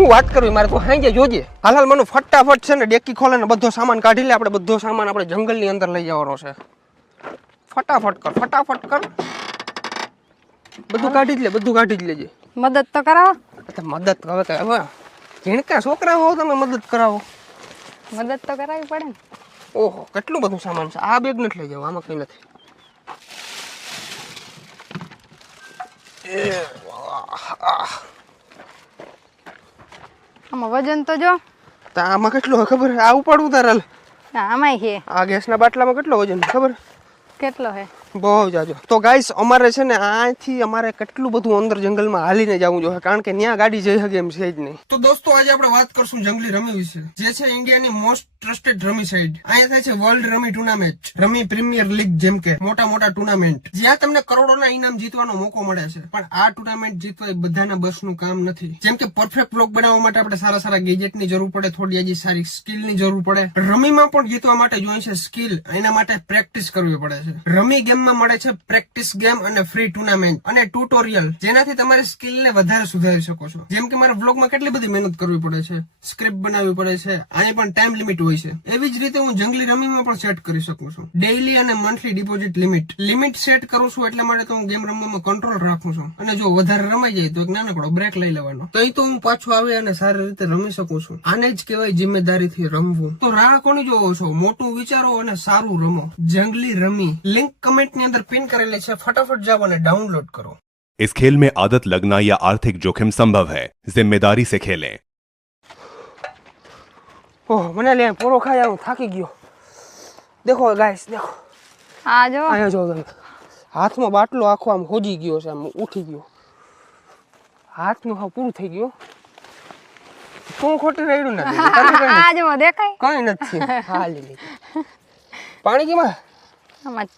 હું વાત કરવી મારે તો હાંજે જોજે. હાલ મને ફટાફટ છે ને ડેકી ખોલે ને બધો સામાન કાઢી લે. આપણે બધો સામાન આપણે જંગલની અંદર લઈ જવાનો છે. ફટાફટ કર. બધું કાઢી જ લે, બધું કાઢી જ લેજે. મદદ તો કરાવો. મદદ હવે કે હવે ઝીણકા છોકરા હો તમે મદદ કરાવો. મદદ તો કરાવવી પડે ને. ઓહો કેટલું બધું સામાન છે. આ બેગ નથી લઈ જવું, આમાં કઈ નથી. આમાં વજન તો જો. તો આમાં કેટલું ખબર? આ ઉપાડવું તારે. આમાંય છે. આ ગેસના બાટલામાં કેટલો વજન ખબર? કેટલો છે? બહુ જાજો. તો ગાઈસ અમારે છે ને અહીંથી અમારે કેટલું બધું અંદર જંગલમાં હાલીને જવું જોઈએ, કારણ કે ત્યાં ગાડી જઈ શકે એમ છે જ નહીં. તો દોસ્તો આજે આપણે વાત કરશું જંગલી રમી વિશે, જે છે ઇન્ડિયાની મોસ્ટ ટ્રસ્ટેડ રમી સાઇટ. અહીંયા થાય છે વર્લ્ડ રમી ટુર્નામેન્ટ, રમી પ્રીમિયર લીગ, જેમ કે મોટા ટુર્નામેન્ટ, જ્યાં તમને કરોડોના ઇનામ જીતવાનો મોકો મળે છે. પણ આ ટુર્નામેન્ટ જીતવા એ બધાના બસનું કામ નથી. જેમ કે પરફેક્ટ બ્લોગ બનાવવા માટે આપણે સારા ગેજેટની જરૂર પડે, થોડી હજી સારી સ્કિલની જરૂર પડે. રમીમાં પણ જીતવા માટે જોઈએ છે સ્કિલ, એના માટે પ્રેક્ટિસ કરવી પડે છે. રમી ગેમમાં મળે છે પ્રેક્ટિસ ગેમ અને ફ્રી ટુર્નામેન્ટ અને ટ્યુટોરિયલ, જેનાથી તમારી સ્કિલને વધારે સુધારી શકો છો. જેમ કે મારા બ્લોગમાં કેટલી બધી મહેનત કરવી પડે છે, સ્ક્રિપ્ટ બનાવવી પડે છે, આની પણ ટાઈમ લિમિટ હોય છે. એવી જ રીતે હું જંગલી રમીમાં પણ સેટ કરી શકું છું. ડેઈલી અને મંથલી ડિપોઝિટ લિમિટ સેટ કરું છું. એટલે માટે તો હું ગેમ રમવામાં કંટ્રોલ રાખું છું. અને જો વધારે રમાઈ જાય તો એક નાનકડો બ્રેક લઈ લેવાનો, તો હું પાછો આવે અને સારી રીતે રમી શકું છું. આને જ કહેવાય જિમ્મેદારીથી રમવું. તો રાહ કોની જોવો છો? મોટું વિચારો અને સારું રમો. જંગલી રમી લિંક કમેન્ટ ની અંદર પિન કરેલી છે, ફટાફટ જાઓ અને डाउनलोड करो। इस खेल में आदत लगना या आर्थिक जोखिम संभव है, जिम्मेदारी से खेलें। ओह મને લે પૂરો ખાઈ આવું, થાકી ગયો. દેખો ગાઈસ, દેખો આ જો. આયા જો તમે, હાથમાં બાટલો આખો આમ હોજી ગયો છે, આમ ઉઠી ગયો. હાથનું હા પૂરું થઈ ગયું. તું ખોટી રેડું નથી. આ જો દેખાય કઈ નથી. હાલી પાણી કેમાં? આમાં